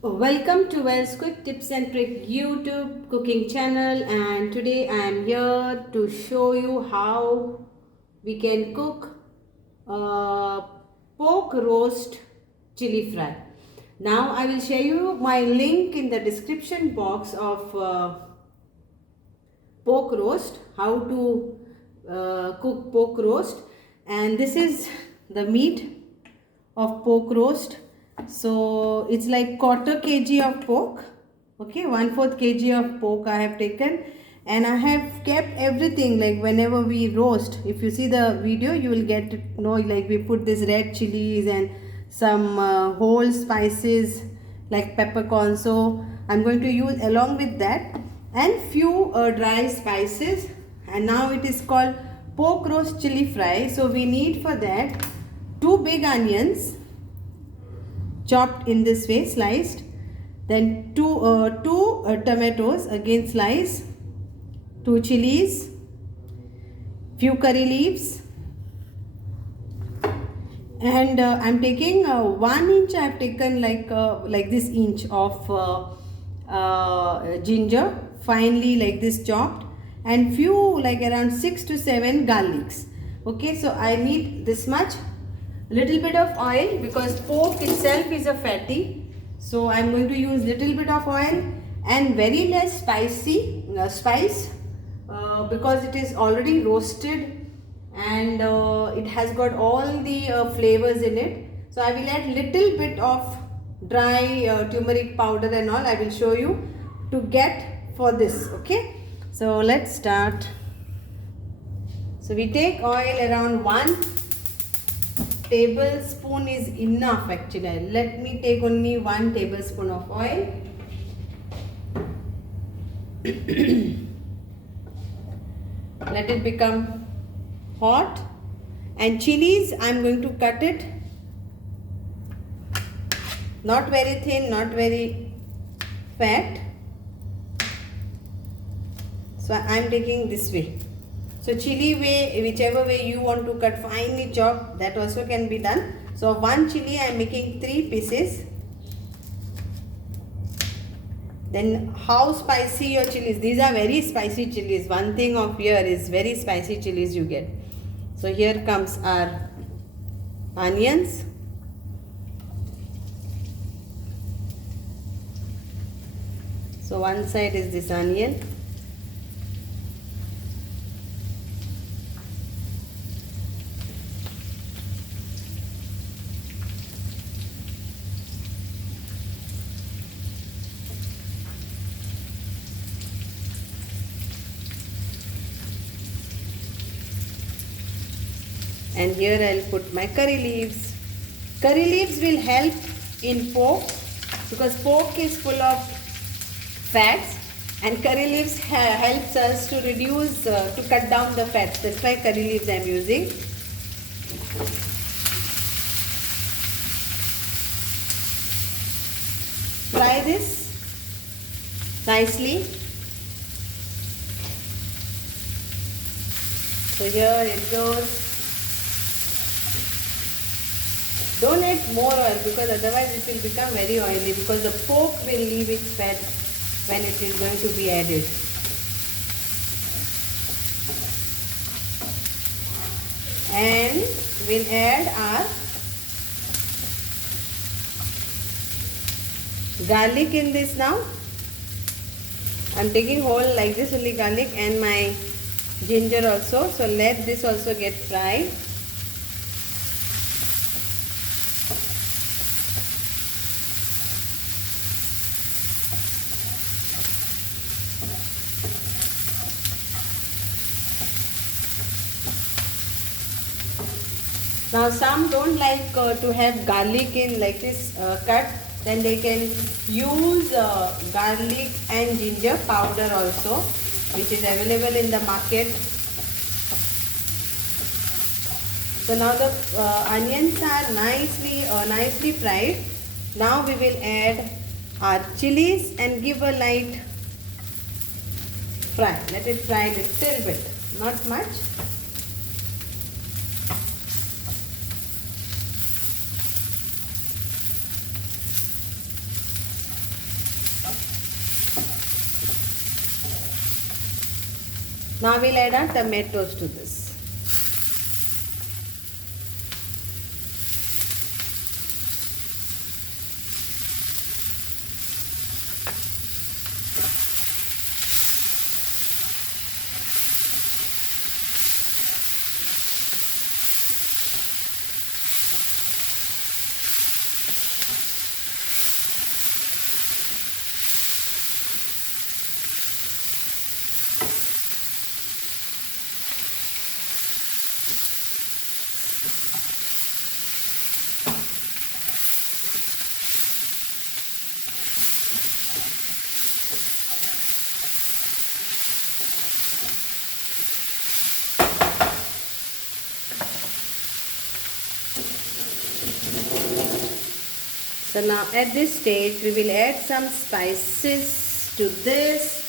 Welcome to Wells Quick Tips and Trick YouTube cooking channel, and today I am here to show you how we can cook uh, pork roast chili fry. Now I will share you my link in the description box of pork roast, how to cook pork roast, and this is the meat of pork roast. So it's like quarter kg of pork, okay, 1/4 kg of pork I have taken, and I have kept everything. Like whenever we roast, if you see the video, you will get to know, like we put this red chilies and some whole spices like peppercorn. So I'm going to use along with that and few dry spices, and now it is called pork roast chili fry. So we need for that 2 big onions chopped in this way, sliced, then two tomatoes again sliced, 2 chilies, few curry leaves, and I'm taking 1 inch. I've taken like this inch of ginger, finely like this chopped, and few like around 6 to 7 garlics. Okay, so I need this much. Little bit of oil because pork itself is a fatty, so I'm going to use little bit of oil and very less spice because it is already roasted and it has got all the flavors in it. So I will add little bit of dry turmeric powder and all. I will show you to get for this. Okay, so let's start. So we take oil around 1 tablespoon is enough actually. Let me take only 1 tablespoon of oil. Let it become hot, and chilies I'm going to cut it not very thin, not very fat. So I'm taking this way. So chili way, whichever way you want to cut, finely chop, that also can be done. So 1 chili I am making 3 pieces. Then how spicy your chilies? These are very spicy chilies. One thing of here is very spicy chilies you get. So here comes our onions. So one side is this onion. And here I'll put my curry leaves. Curry leaves will help in pork because pork is full of fats, and curry leaves helps us to reduce, to cut down the fats. That's why curry leaves I'm using. Fry this nicely. So here it goes. Don't add more oil because otherwise it will become very oily, because the pork will leave its fat when it is going to be added. And we'll add our garlic in this now. I'm taking whole like this only garlic, and my ginger also. So let this also get fried. Now some don't like to have garlic in like this cut, then they can use garlic and ginger powder also, which is available in the market. So now the onions are nicely fried. Now we will add our chilies and give a light fry. Let it fry a little bit, not much. Now we'll add our tomatoes to this. So now at this stage we will add some spices to this.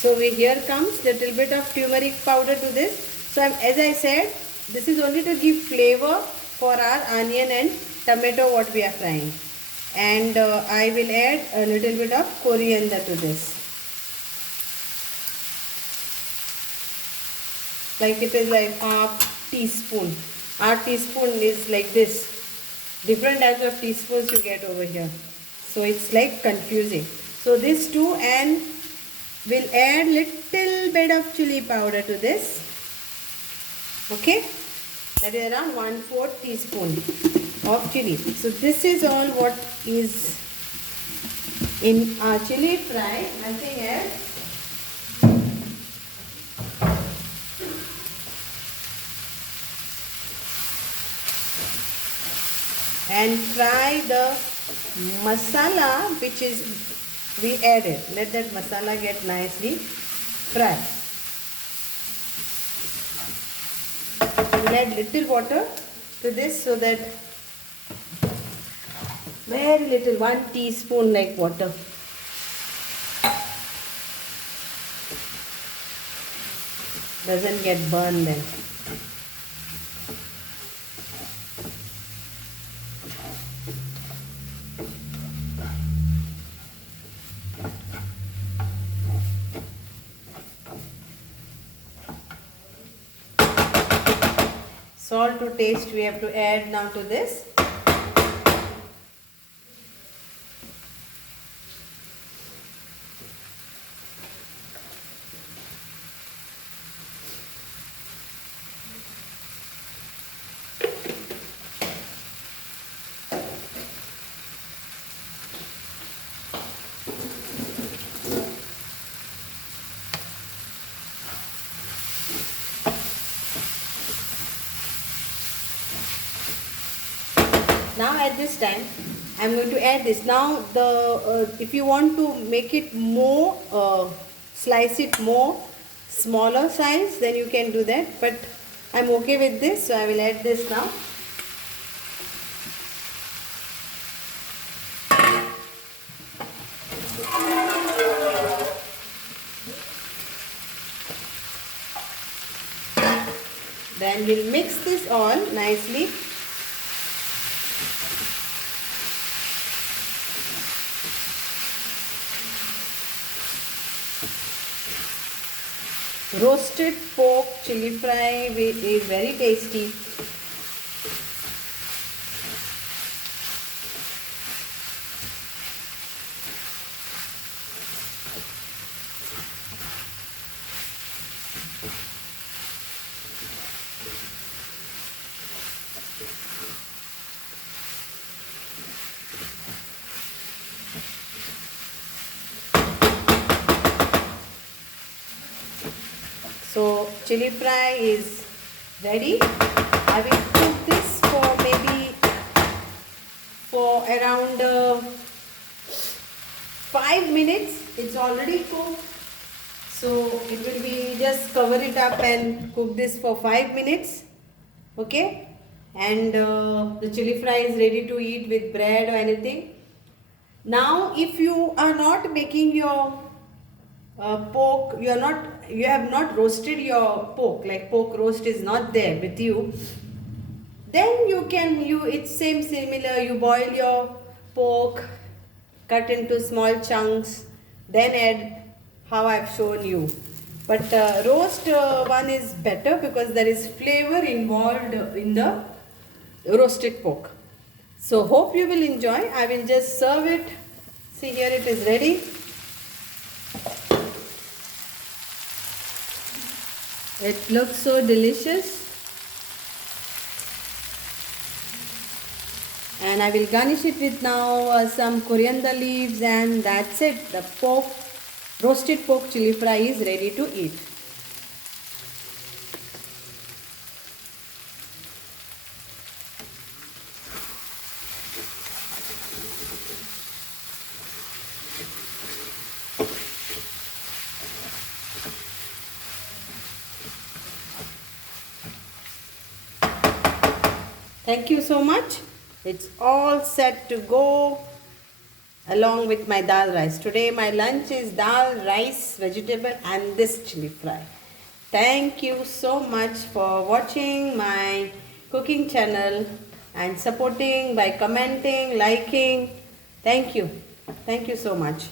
So here comes little bit of turmeric powder to this. So as I said, this is only to give flavor for our onion and tomato what we are frying. And I will add a little bit of coriander to this. Like it is like half teaspoon. Our teaspoon is like this. Different types of teaspoons you get over here. So it's like confusing. So this too, and we'll add little bit of chili powder to this. Okay. That is around 1/4 teaspoon of chili. So this is all what is in our chili fry. Nothing else. And fry the masala which is we added. Let that masala get nicely fried. We'll add little water to this so that very little, 1 teaspoon like water. Doesn't get burned then. Salt to taste we have to add now to this. Now at this time I am going to add this. Now the if you want to make it more, slice it more smaller size, then you can do that, but I am okay with this, so I will add this now. Then we'll mix this all nicely. Roasted pork chili fry is very tasty. So chili fry is ready. I will cook this for maybe for around 5 minutes. It's already cooked. So it will be just cover it up and cook this for 5 minutes. Okay. And the chili fry is ready to eat with bread or anything. Now if you are not making your pork, you have not roasted your pork, like pork roast is not there with you, Then it's similar. You boil your pork, cut into small chunks, then add how I've shown you. But roast one is better because there is flavor involved in the roasted pork. So hope you will enjoy. I will just serve it. See, here it is ready. It looks so delicious. And I will garnish it with now some coriander leaves, and that's it. The roasted pork chili fry is ready to eat. Thank you so much. It's all set to go along with my dal rice. Today my lunch is dal, rice, vegetable and this chili fry. Thank you so much for watching my cooking channel and supporting by commenting, liking. Thank you. Thank you so much.